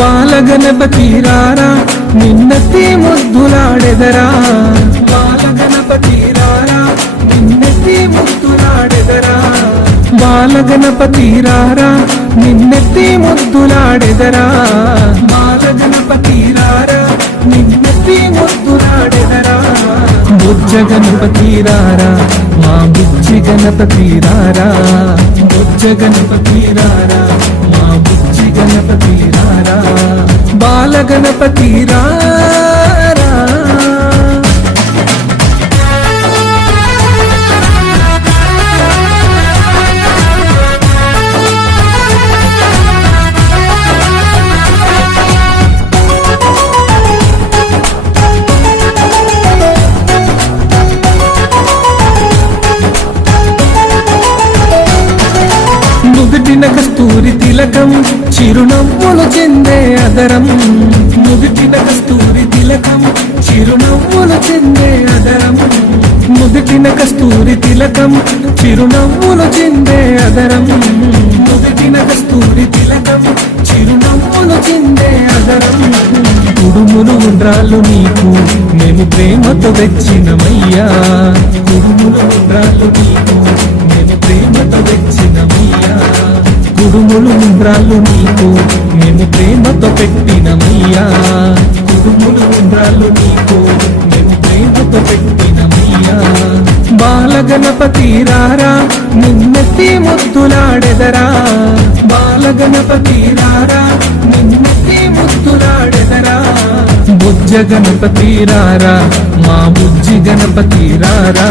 బాలగణపతి రారా నిన్నెత్తి ముద్దులాడెదరా, బాలగణపతి రారా నిన్నెత్తి ముద్దులాడెదరా, బాలగణపతి రారా నిన్నెత్తి ముద్దులాడెదరా, బాలగణపతి రారా నిన్నెత్తి ముద్దులాడెదరా. బుజ్జ గణపతి రారా మా బుజ్జి గణపతి రారా, బుజ్జ గణపతి రారా మా బుజ్జి గణపతి రారా, బాలగణపతి రారా. నుదుటిన కస్తూరి తిలకం చిరునవ్వులు చెందే అదరం, నుదుటిన కస్తూరి తిలకం చిరునవ్వులు చెందే అదరం, నుదుటిన కస్తూరి తిలకం చిరునవ్వులు చెందే అదరం, నుదుటిన కస్తూరి తిలకం చిరునవ్వులు చెందే అదరం. కుడుములు ఉండ్రాళ్ళు నీకు మేము ప్రేమతో తెచ్చినమయ్యా, కుడుములు ఉండ్రాళ్ళు నీకు మేము ప్రేమతో తెచ్చినమయ్యా, కుడుములు ఉండ్రాళ్ళు నీకు మేము ప్రేమతో పెట్టినమయ్యా, కుడుములు ఉండ్రాళ్ళు నీకు మేము ప్రేమతో పెట్టినమయ్యా. బాలగణపతి రారా నిన్నెత్తి ముద్దులాడెదరా, బాలగణపతి రారా నిన్నెత్తి ముద్దులాడెదరా, బుజ్జ గణపతి రారా మా బుజ్జి గణపతి రారా.